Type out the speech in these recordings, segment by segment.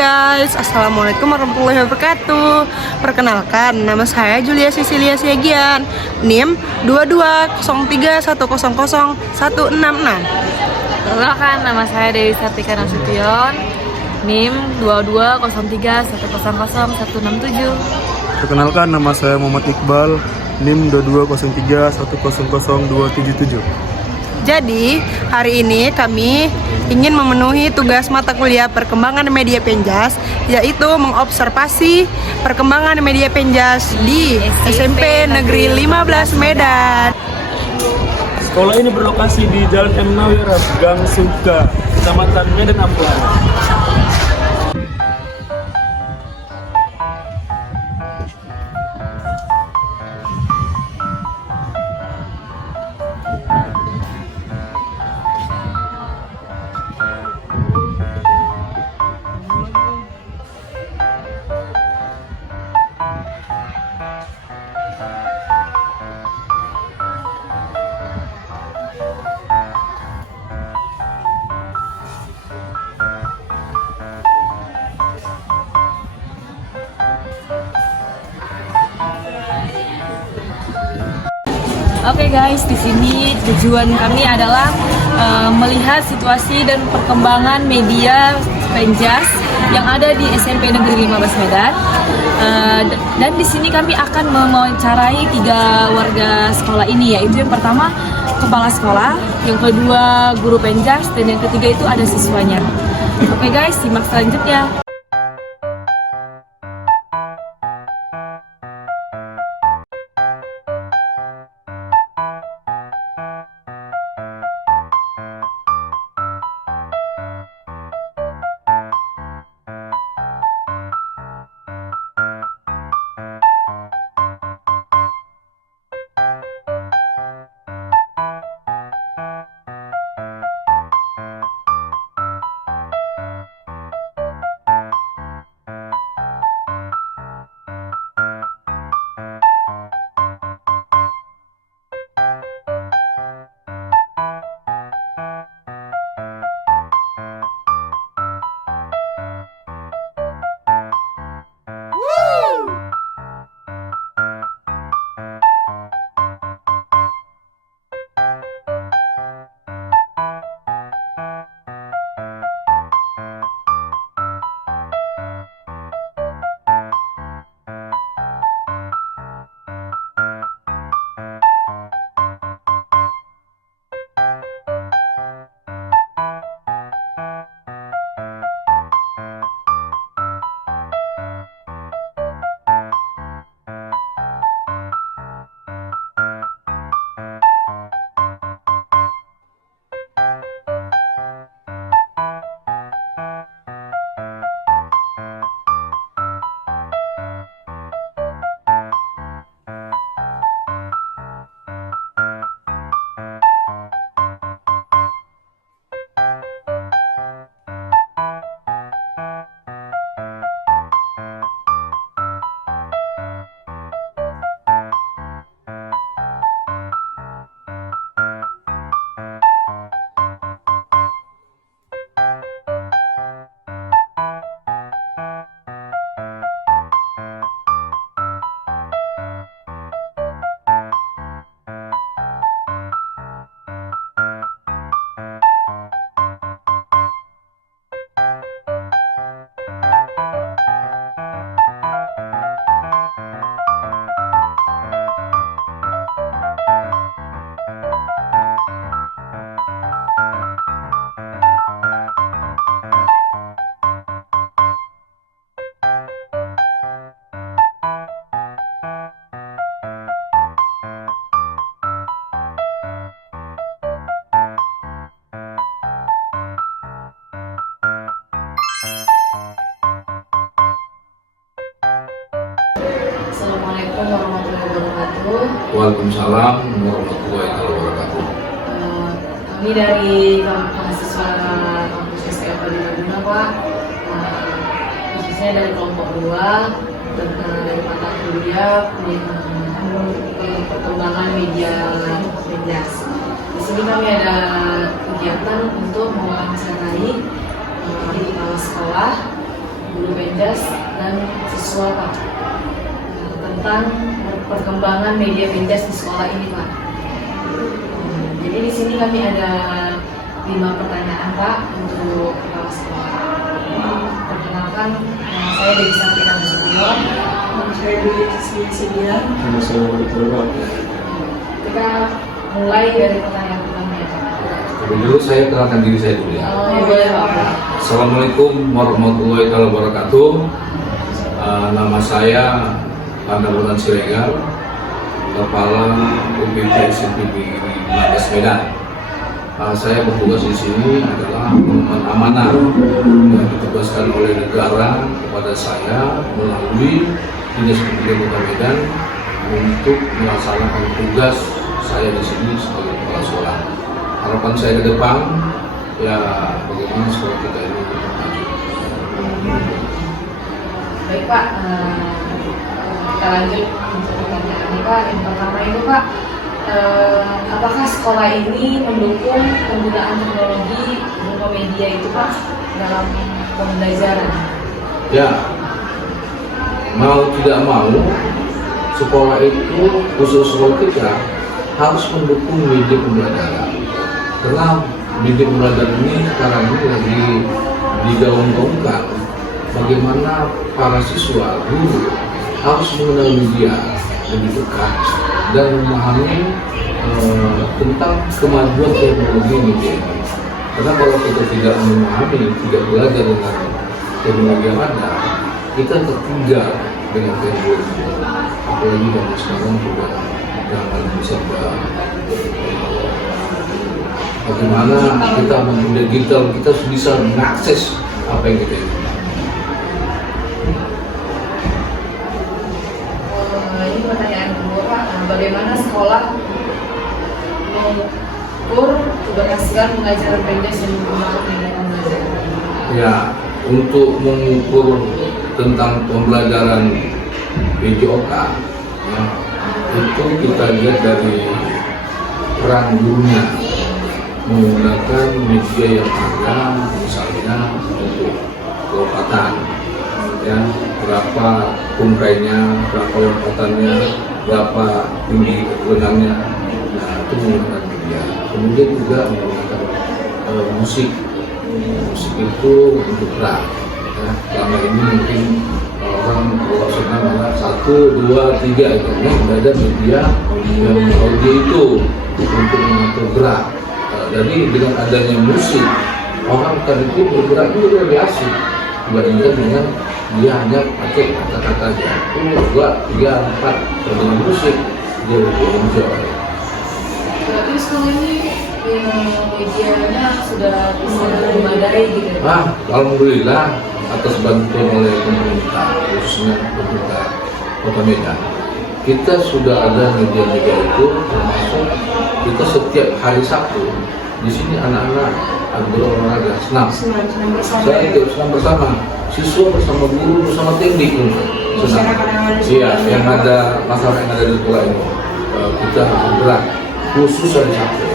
guys, Assalamualaikum warahmatullahi wabarakatuh. Perkenalkan, nama saya Julia Sicilia Siagian, NIM 2203100166. Perkenalkan, nama saya Dewi Sartika Nasution, NIM 2203100167. Perkenalkan, nama saya Muhammad Iqbal, NIM 2203100277. Jadi, hari ini kami ingin memenuhi tugas mata kuliah perkembangan media Penjas, yaitu mengobservasi perkembangan media Penjas di SMP Negeri 15 Medan. Sekolah ini berlokasi di Jalan M. Nawiras, Gang Suka, Kecamatan Medan Ampel. Oke guys, di sini tujuan kami adalah melihat situasi dan perkembangan media Penjas yang ada di SMP Negeri 15 Medan. Dan di sini kami akan mewawancarai 3 warga sekolah ini, yaitu yang pertama kepala sekolah, yang kedua guru Penjas, dan yang ketiga itu ada siswanya. Oke guys, simak selanjutnya. Assalamualaikum warahmatullahi wabarakatuh. Waalaikumsalam warahmatullahi wabarakatuh. Kami dari mahasiswa kampus SKM di Laguna, Pak. Khususnya dari kelompok 2 dari mata kuliah perkembangan media Penjas. Di sini kami ada kegiatan untuk mewawancarai kepala sekolah guru penjas dan siswa Pak tentang perkembangan media penjas di sekolah ini Pak. Jadi di sini kami ada 5 pertanyaan Pak untuk kepala sekolah. Perkenalkan, nama saya Dewi Sabrina Nasution. Saya Dewi Sidian. Nama saya Wali. Kita mulai dari pertanyaan pertama ya Pak. Dulu saya kenalkan diri saya dulu ya. Oh, boleh Pak. Assalamualaikum warahmatullahi wabarakatuh. Nama saya Pandabulan Siregar, Kepala UPT SMP Negeri 15 Medan. Saya bertugas di sini adalah pengemban amanah yang ditugaskan oleh negara kepada saya melalui Dinas Pendidikan Kota Medan untuk melaksanakan tugas saya di sini sebagai kepala sekolah. Harapan saya ke depan ya bagaimana sekolah kita ini maju. Baik Pak, kita lanjut untuk pertanyaan ini Pak. Yang pertama itu Pak, apakah sekolah ini mendukung penggunaan teknologi berupa media itu Pak dalam pembelajaran? Ya, mau tidak mau sekolah itu khusus sekolah kita harus mendukung media pembelajaran. Karena media pembelajaran ini sekarang ini lagi digaung-gaungkan bagaimana para siswa, guru harus mengenal media lebih dekat dan memahami tentang kemajuan teknologi media ini. Karena kalau kita tidak memahami, tidak belajar dengan teknologi yang ada, kita tertinggal dengan teknologi. Apalagi dari sekarang juga jangan bisa bagaimana kita melalui digital kita bisa mengakses apa yang kita inginkan. Ini pertanyaan kedua Pak, bagaimana sekolah mengukur keberhasilan pengajaran penjas dan menggunakan media pembelajaran? Ya, untuk mengukur tentang pembelajaran PJOK ya, itu kita lihat dari peran gurunya menggunakan media yang ada, misalnya untuk lompatan ya, berapa bungkainya, berapa lompatannya, berapa tinggi renangnya, nah itu menggunakan media. Kemudian juga menggunakan musik itu untuk gerak ya. Selama ini mungkin orang kalau senang adalah 1, 2, 3 itu ya, ada media yang audio itu untuk mengatur gerak. Jadi dengan adanya musik orang kan itu bergerak itu lebih asik dibandingkan dengan dia hanya pakai kata-kata aja. 1, 2, 3, 4 dengan musik dia lebih enjoy. Berarti sekolah ini medianya sudah bisa memadai gitu. Alhamdulillah atas bantuan oleh pemerintah, khususnya pemerintah Kota Medan, kita sudah ada media-media itu, termasuk kita setiap hari Sabtu di sini anak-anak berolahraga senam. Saya ikut senam bersama siswa, bersama guru, bersama teknik senam. Iya, yang ada masalah yang ada di sekolah ini kita bergerak khusus hari Sabtu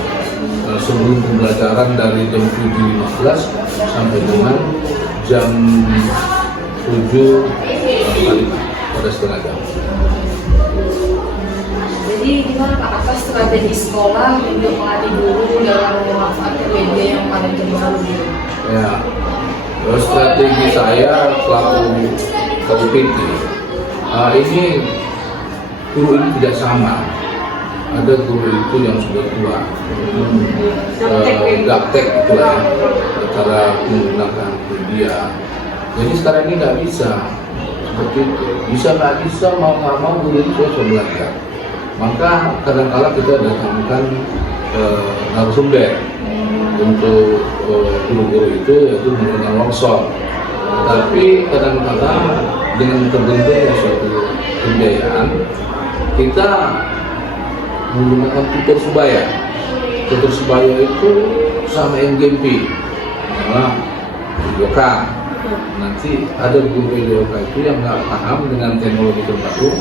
sebelum pembelajaran dari jam 7.15 sampai dengan jam 7 pagi pada setengah jam. Jadi gimana Pak, apa strategi sekolah untuk melatih guru dalam memanfaatkan media yang paling terbaru gitu? Ya, strategi saya selaku KUPT ini guru ini tidak sama. Ada guru itu yang sudah tua, gaptek itu ya, cara menggunakan media. Jadi sekarang ini nggak bisa seperti itu. Bisa nggak bisa, mau nggak mau guru itu harus belajar. Maka kadang-kala kita datangkan narasumber untuk guru-guru itu, yaitu menggunakan workshop. Tapi kadang-kadang dengan terbentuknya suatu pembiayaan, kita menggunakan tutor sebaya. Tutor sebaya itu sama MGMP, nah, Yoka. Nanti ada guru Yoka itu yang nggak paham dengan teknologi terbaru.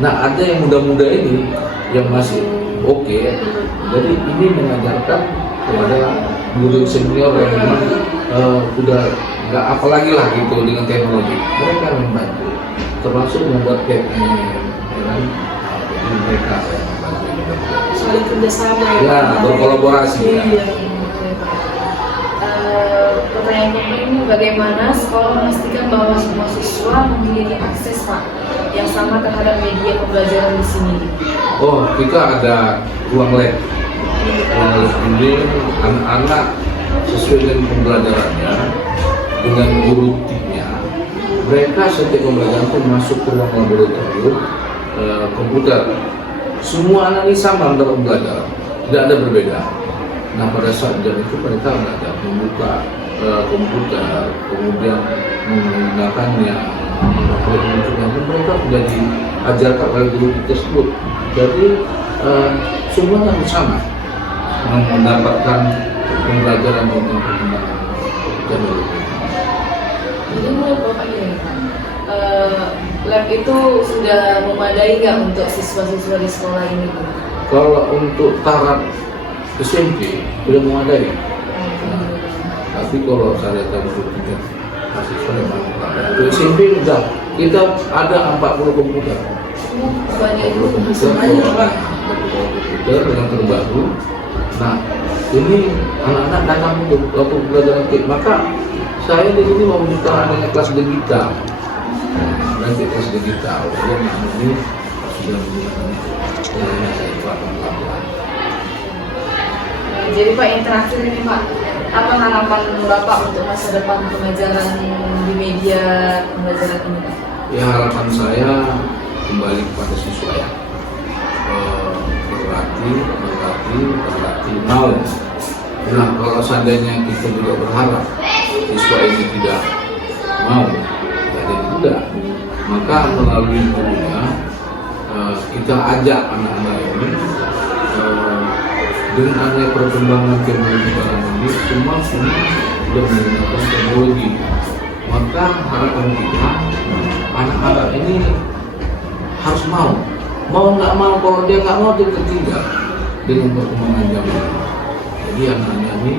Nah, ada yang muda-muda ini yang masih oke. Jadi ini mengajarkan kepada guru senior yang memang sudah nggak apalagi lah gitu dengan teknologi, mereka membantu, termasuk membuat jadi mereka yang membantu. Saling kerjasama Ya, berkolaborasi. Iya. Pertanyaan kedua ini, bagaimana sekolah memastikan bahwa semua siswa memiliki akses Pak yang sama terhadap media pembelajaran di sini? Oh, kita ada ruang lab. Ruang lab ini anak-anak sesuai dengan pembelajarannya, dengan guru timnya, mereka setiap pembelajaran pun masuk ke ruang laboratorium komputer. Semua anak ini sama dalam belajar, tidak ada berbeda. Nah, pada saat jam itu mereka belajar membuka komputer, kemudian menggunakannya, dan mereka sudah diajarkan oleh guru tersebut. Jadi semuanya sama mendapatkan pembelajaran tentang perkembangan teknologi. Jadi menurut Bapak ini, lab itu sudah memadai nggak untuk siswa-siswa di sekolah ini? Kalau untuk taraf SMP sudah memadai. Tapi kalau saya tahu untuk tingkat mahasiswa memang untuk SMP sudah kita ada 40 komputer. Banyak itu komputer yang terbaru. Nah, ini anak-anak datang untuk pembelajaran TIK. Maka saya di sini mau menciptakan adanya kelas digital. Nanti kelas digital, yang ini sudah menggunakan saya pelan-pelan. Jadi Pak, yang terakhir ini Pak, apa harapan Bapak untuk masa depan pengajaran di media pembelajaran ini Pak? Ya, harapan saya kembali kepada siswa ya, berlatih mau. Nah, kalau seandainya kita juga berharap siswa ini tidak mau, jadi tidak, maka melalui gurunya kita ajak anak-anak ini dengan adanya perkembangan teknologi barang ini, semua sudah menggunakan teknologi. Maka harapan kita anak-anak ini harus mau nggak mau. Kalau dia nggak mau, dia tertinggal dengan perkembangan zaman. Jadi anak-anak ini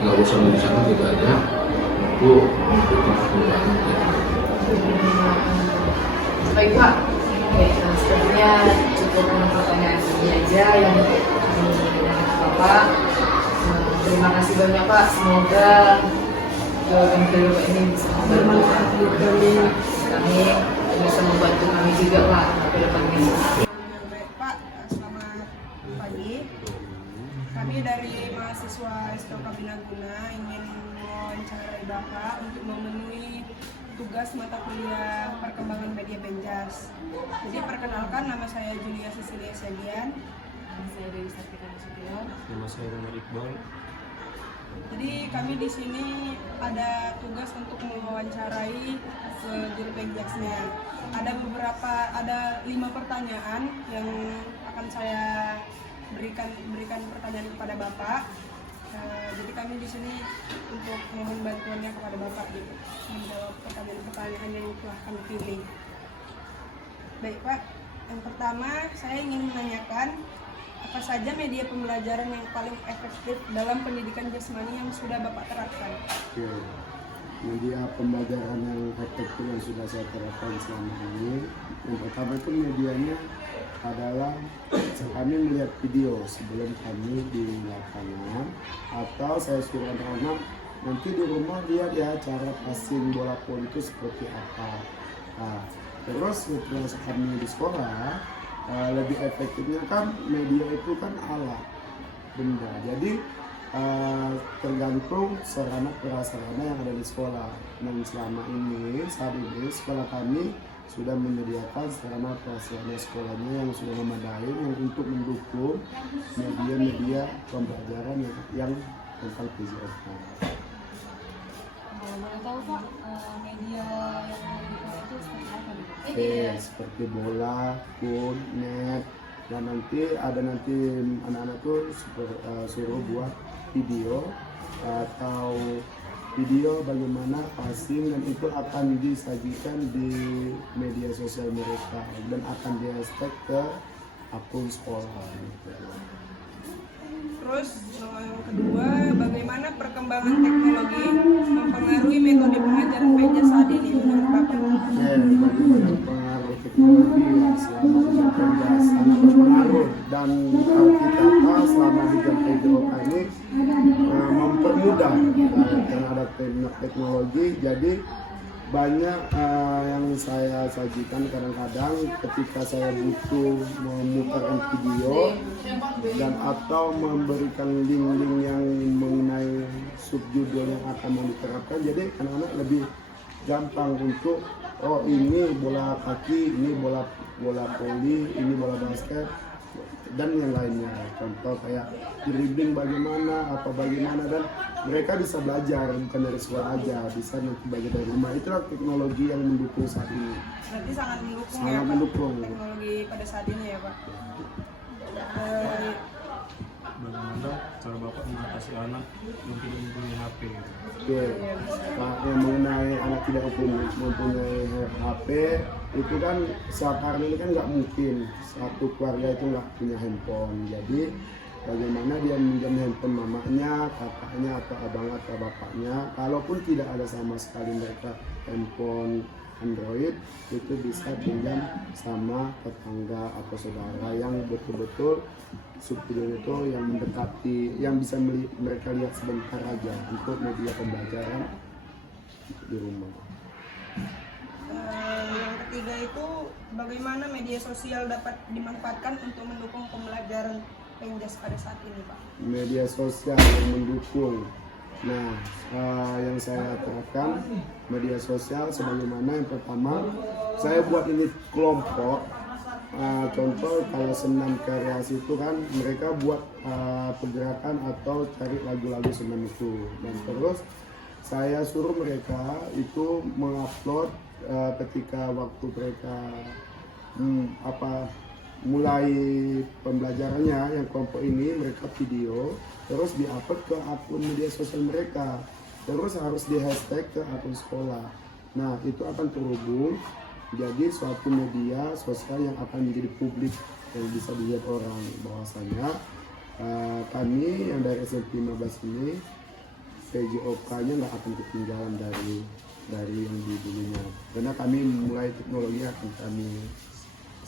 nggak usah di sana, kita aja untuk perkembangan teknologi. Baik Pak, oke, sepertinya cukup pertanyaan ini aja yang Bapak. Terima kasih banyak Pak, semoga jawaban Bapak ini bisa membantu kami, bisa membantu kami juga Pak ke depannya. Baik Pak, selamat pagi. Kami dari mahasiswa STOK Binaguna ingin mewawancarai Bapak untuk memenuhi tugas mata kuliah perkembangan media Penjas. Jadi perkenalkan, nama saya Julia Cecilia Sedian. Saya Dewi Sartika Nasution. Nama saya Rama Iqbal. Jadi kami di sini ada tugas untuk mewawancarai guru Penjasnya. Ada 5 pertanyaan yang akan saya berikan pertanyaan kepada Bapak. Jadi kami di sini untuk mohon bantuannya kepada Bapak gitu, menjawab pertanyaan-pertanyaan yang telah kami pilih. Baik Pak, yang pertama saya ingin menanyakan apa saja media pembelajaran yang paling efektif dalam pendidikan jasmani yang sudah Bapak terapkan? Oke. Media pembelajaran yang efektif yang sudah saya terapkan selama ini, yang pertama itu medianya adalah kami melihat video sebelum kami di lapangan, atau saya suruh anak-anak nanti di rumah lihat ya cara passing bola voli itu seperti apa. Nah, terus setelah kami di sekolah, lebih efektifnya kan media itu kan alat benda, jadi tergantung sarana prasarana yang ada di sekolah. Dan selama ini, saat ini sekolah kami sudah menyediakan sarana prasarana sekolahnya yang sudah memadai untuk mendukung media-media pembelajaran yang tentang PJOK. Boleh tahu Pak, media yang dipakai itu seperti apa? Seperti bola, kun, net, dan nanti anak-anak tuh suruh buat video atau video bagaimana passing, dan itu akan disajikan di media sosial mereka dan akan di-hashtag ke akun sekolah gitu. Terus yang kedua, bagaimana perkembangan teknologi mempengaruhi metode pengajaran PNJAS saat ini menurut Bapak? Bagaimana pengaruh teknologi yang selama di PNJAS sangat berpengaruh, dan kalau kita tahu selama di jam PJOK ini mempermudah karena ada teknologi. Jadi banyak yang saya sajikan kadang-kadang ketika saya butuh memutarkan video dan atau memberikan link-link yang mengenai subjudul yang akan mau diterapkan, jadi anak-anak lebih gampang untuk oh ini bola kaki, ini bola voli, ini bola basket dan yang lainnya. Contoh kayak dribbling bagaimana, apa bagaimana, dan mereka bisa belajar bukan dari sekolah aja, bisa nanti belajar dari rumah. Itulah teknologi yang mendukung saat ini. Berarti sangat mendukung Sangat ya Pak, mendukung. teknologi pada saat ini ya Pak. Bagaimana cara Bapak mengatasi anak yang tidak mempunyai HP? Oke, Pak, yang mengenai anak tidak mempunyai HP itu kan saat hari ini kan nggak mungkin satu keluarga itu nggak punya handphone. Jadi bagaimana dia minjam handphone mamanya, kakaknya atau abang atau bapaknya. Kalaupun tidak ada sama sekali mereka handphone Android, itu bisa pinjam sama tetangga atau saudara yang betul-betul subsidi itu yang mendekati, yang bisa mereka lihat sebentar aja untuk media pembelajaran di rumah. Yang ketiga itu bagaimana media sosial dapat dimanfaatkan untuk mendukung pembelajaran PNJAS pada saat ini Pak? Media sosial yang mendukung. Nah, yang saya terapkan media sosial sebagaimana yang pertama saya buat ini kelompok. Contoh kalau senam kreasi itu kan mereka buat pergerakan atau cari lagu-lagu senam itu, dan terus saya suruh mereka itu mengupload ketika waktu mereka mulai pembelajarannya yang kelompok ini, mereka video terus diupload ke akun media sosial mereka, terus harus di hashtag ke akun sekolah. Nah itu akan terhubung jadi suatu media sosial yang akan menjadi publik yang bisa dilihat orang. Bahwasanya kami yang dari SMP 15 ini PJOK-nya nggak akan ketinggalan dari yang di dulunya, karena kami mulai teknologi akan kami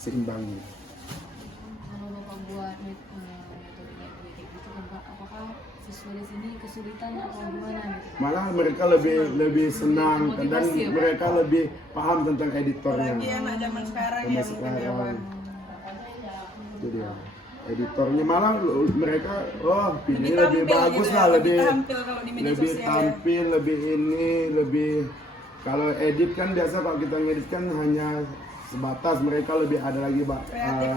seimbangi. Kalau Bapak buat metode kayak gitu kan Pak, apakah siswa di sini kesulitan atau gimana gitu? Malah mereka lebih senang dan mereka lebih paham tentang editornya. Apalagi anak zaman sekarang Zaman ya mungkin ya Pak. sekarang. Itu dia. Editornya malah mereka videonya lebih bagus gitu lah, ya, lebih tampil kalau di media lebih sosial ya. tampil, lebih ini, lebih kalau edit kan biasa kalau kita ngedit kan hanya sebatas, mereka lebih ada lagi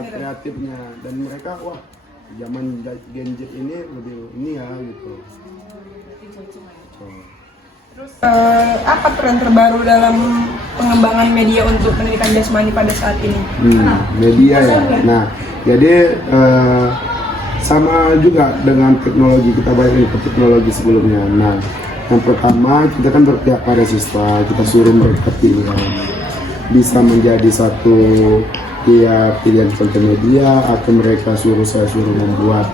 kreatifnya, dan mereka wah zaman gadget ini lebih ini ya gitu. Terus apa tren terbaru dalam pengembangan media untuk pendidikan jasmani pada saat ini? Media ya. Nah, jadi sama juga dengan teknologi, kita balik ke teknologi sebelumnya. Nah, yang pertama kita kan berpihak pada siswa, kita suruh mereka pilihan, bisa menjadi satu pilihan konten media, atau mereka saya suruh membuat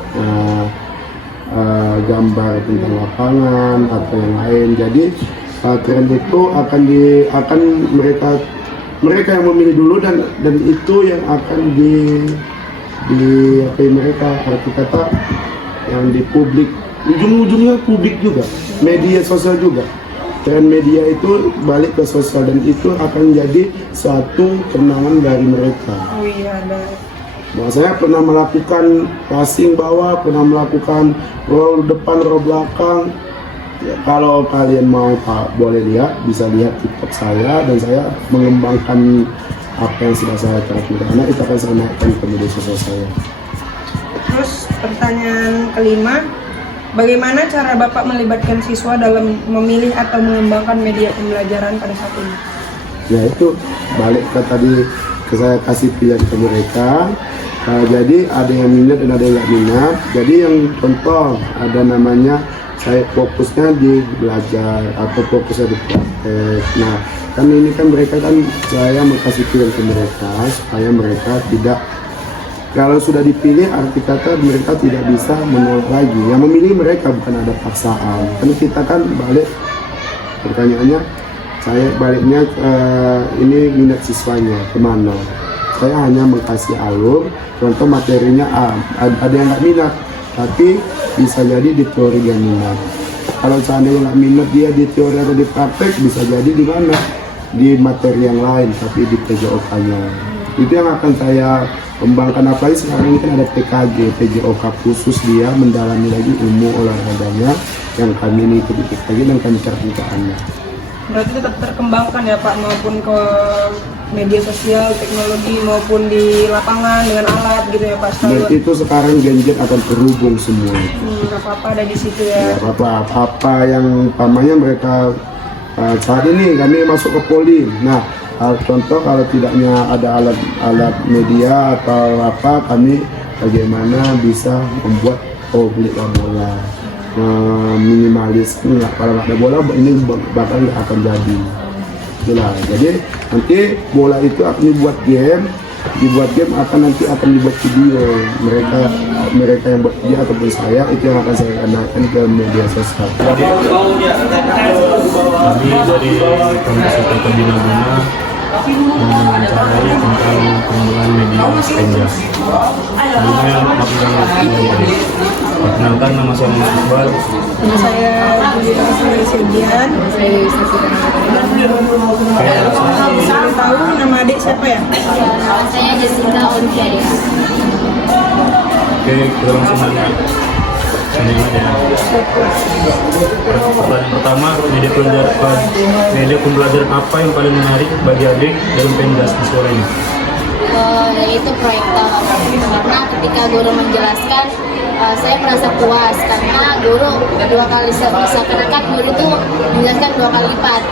gambar tentang lapangan atau yang lain. Jadi tren itu akan mereka yang memilih dulu, dan itu yang akan mereka arti kata yang di publik, ujung-ujungnya publik juga, media sosial juga. Tren media itu balik ke sosial, dan itu akan jadi suatu kemenangan dari mereka. Oh iya, ada. Nah, saya pernah melakukan passing bawah, pernah melakukan roll depan, roll belakang. Ya, kalau kalian mau boleh lihat, bisa lihat TikTok saya, dan saya mengembangkan apa yang sudah saya terapkan, karena itu akan saya naikkan ke media sosial saya. Terus pertanyaan kelima, bagaimana cara Bapak melibatkan siswa dalam memilih atau mengembangkan media pembelajaran pada saat ini? Ya itu balik ke tadi, saya kasih pilihan ke mereka. Jadi ada yang minat dan ada yang nggak minat. Jadi yang contoh ada namanya saya fokusnya di belajar atau fokusnya di praktek. Nah kan ini kan mereka kan saya mau kasih pilihan ke mereka supaya mereka tidak kalau sudah dipilih arti kata mereka tidak bisa menolak lagi. Yang memilih mereka bukan ada paksaan. Karena kita kan balik pertanyaannya, saya baliknya ini minat siswanya kemana? Saya hanya mengkasih alur, contoh materinya ada yang nggak minat, tapi bisa jadi di teori dia minat. Kalau seandainya nggak minat dia di teori atau di praktek, bisa jadi di mana? Di materi yang lain, tapi di PJOK-nya. Itu yang akan saya kembangkan, apalagi sekarang ini kan ada PKG, PJOK khusus dia mendalami lagi ilmu olahraganya yang kami ini ikut PKG dan kami ceritakannya. Berarti tetap terkembangkan ya Pak, maupun ke media sosial, teknologi maupun di lapangan dengan alat gitu ya Pak. Dan itu sekarang gadget akan terhubung semua. Apa-apa ada di situ ya. Apa yang umpamanya mereka saat ini kami masuk ke poli. Nah, contoh kalau tidaknya ada alat media atau apa, kami bagaimana bisa membuat beli bola, minimalis nggak, kalau nggak ada bola ini bakal nggak akan jadi. Itulah. Jadi nanti bola itu akan dibuat game akan dibuat video. Mereka yang buat video ataupun saya itu yang akan saya kenalkan ke media sosial. Kami dari Komisi Pembina Guna mewawancarai tentang penggunaan media Penjas. Sebelumnya perkenalkan, nama saya Muhammad Iqbal. Nama saya Julia Sesidian. Saya tahu nama adik siapa ya? Nama saya Jessica Ontiade. Oke, kita langsung nanya. Pertanyaan pertama, media pembelajaran apa yang paling menarik bagi adik dalam Penjas di sekolah ini? Yaitu proyektor. Karena ketika guru menjelaskan, saya merasa puas karena guru dua kali seakan-akan guru itu menjelaskan 2 kali lipat.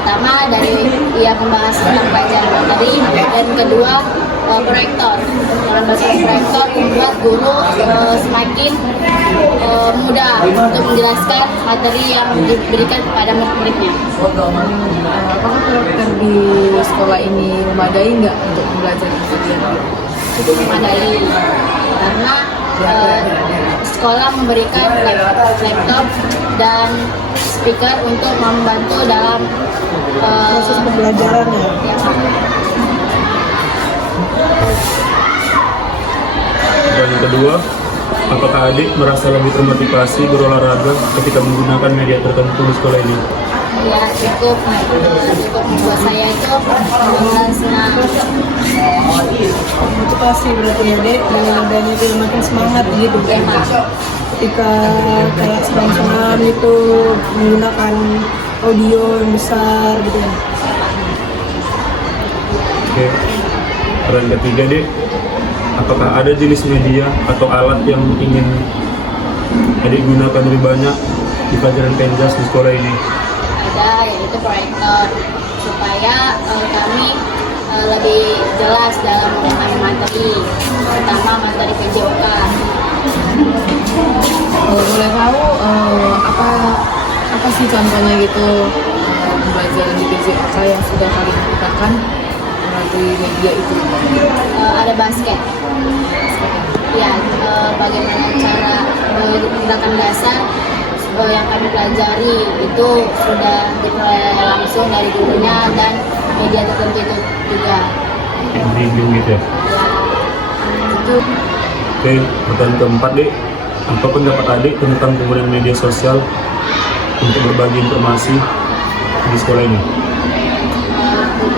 Pertama dari ia membahas tentang pelajaran materi, dan kedua proyektor. Dalam bahasa proyektor membuat guru semakin mudah untuk menjelaskan materi yang diberikan kepada murid-muridnya. Apakah proyektor di sekolah ini memadai nggak untuk belajar kemudian? Cukup memadai karena sekolah memberikan laptop dan speaker untuk membantu dalam Proses pembelajaran ya. Dan kedua, apakah adik merasa lebih termotivasi berolahraga ketika menggunakan media tertentu di sekolah ini? Ya, cukup membuat saya itu senang. Motivasi berarti ya Dek, dengan adanya itu makin semangat gitu Ya, Mak. ketika kayak senam itu menggunakan audio yang besar gitu ya. Oke. Pertanyaan ketiga, Dek. Apakah ada jenis media atau alat yang ingin adik gunakan lebih banyak di pelajaran Penjas di sekolah ini? Ada, yaitu proyektor, supaya kami lebih jelas dalam memahami materi, terutama materi PJOK. Boleh tahu apa sih contohnya gitu pembelajaran di PJOK yang sudah kalian lakukan melalui media itu? Ada basket. Ya, bagaimana cara gerakan dasar yang kami pelajari itu sudah diperoleh langsung dari gurunya dan media tertentu itu juga. Review gitu ya? Itu Oke, pertanyaan keempat, Dek. Apa pendapat adik tentang penggunaan media sosial untuk berbagi informasi di sekolah ini?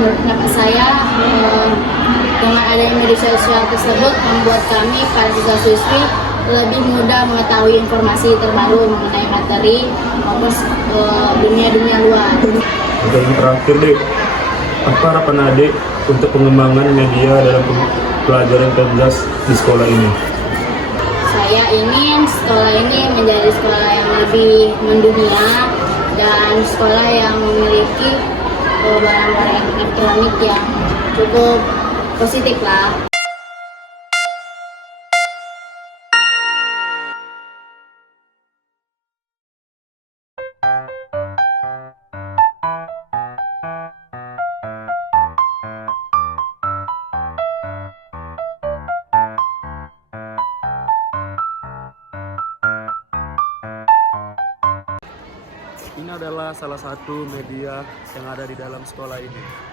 menurut pendapat saya, dengan adanya media sosial tersebut membuat kami para siswa-siswi lebih mudah mengetahui informasi terbaru mengenai materi maupun dunia-dunia luar. Untuk yang terakhir, Dek, apa harapan adik untuk pengembangan media dalam pelajaran Penjas di sekolah ini? Saya ingin sekolah ini menjadi sekolah yang lebih mendunia dan sekolah yang memiliki barang-barang elektronik yang cukup positif lah. ini adalah salah satu media yang ada di dalam sekolah ini.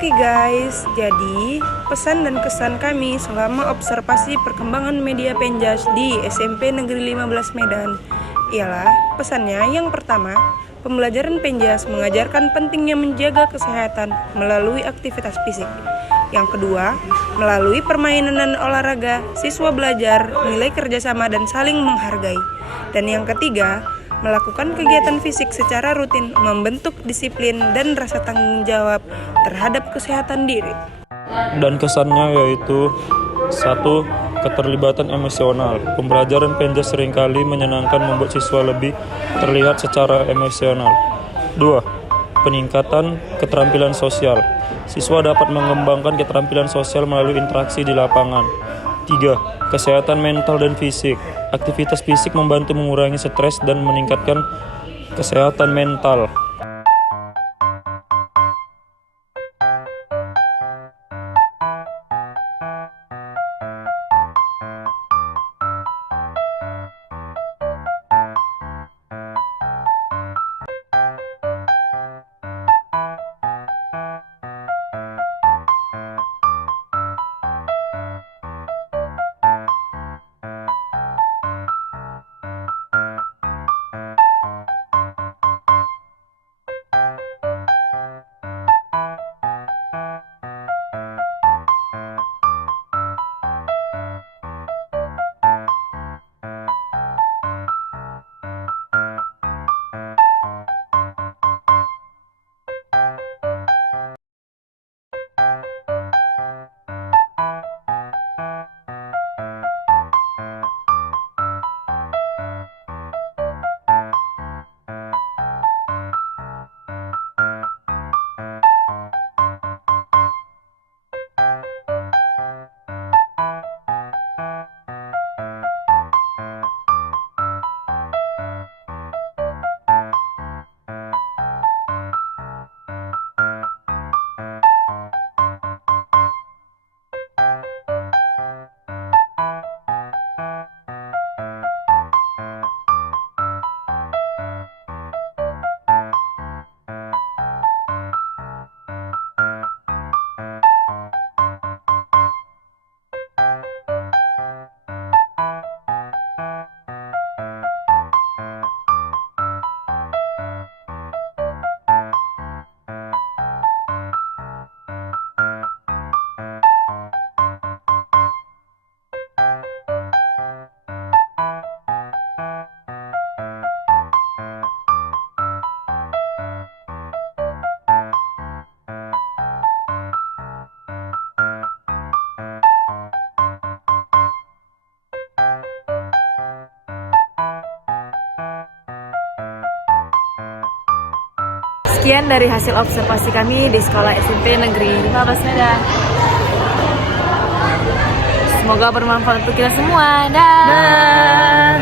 Oke guys, jadi pesan dan kesan kami selama observasi perkembangan media Penjas di SMP Negeri 15 Medan ialah pesannya yang pertama, pembelajaran Penjas mengajarkan pentingnya menjaga kesehatan melalui aktivitas fisik. Yang kedua, melalui permainan dan olahraga, siswa belajar nilai kerjasama dan saling menghargai. Dan yang ketiga, melakukan kegiatan fisik secara rutin membentuk disiplin dan rasa tanggung jawab terhadap kesehatan diri. Dan kesannya yaitu 1. Keterlibatan emosional. Pembelajaran Penjas seringkali menyenangkan membuat siswa lebih terlihat secara emosional. 2. Peningkatan keterampilan sosial. Siswa dapat mengembangkan keterampilan sosial melalui interaksi di lapangan. 3. Kesehatan mental dan fisik. Aktivitas fisik membantu mengurangi stres dan meningkatkan kesehatan mental. Sekian dari hasil observasi kami di sekolah SMP Negeri 15 Medan. Semoga bermanfaat untuk kita semua. Dah.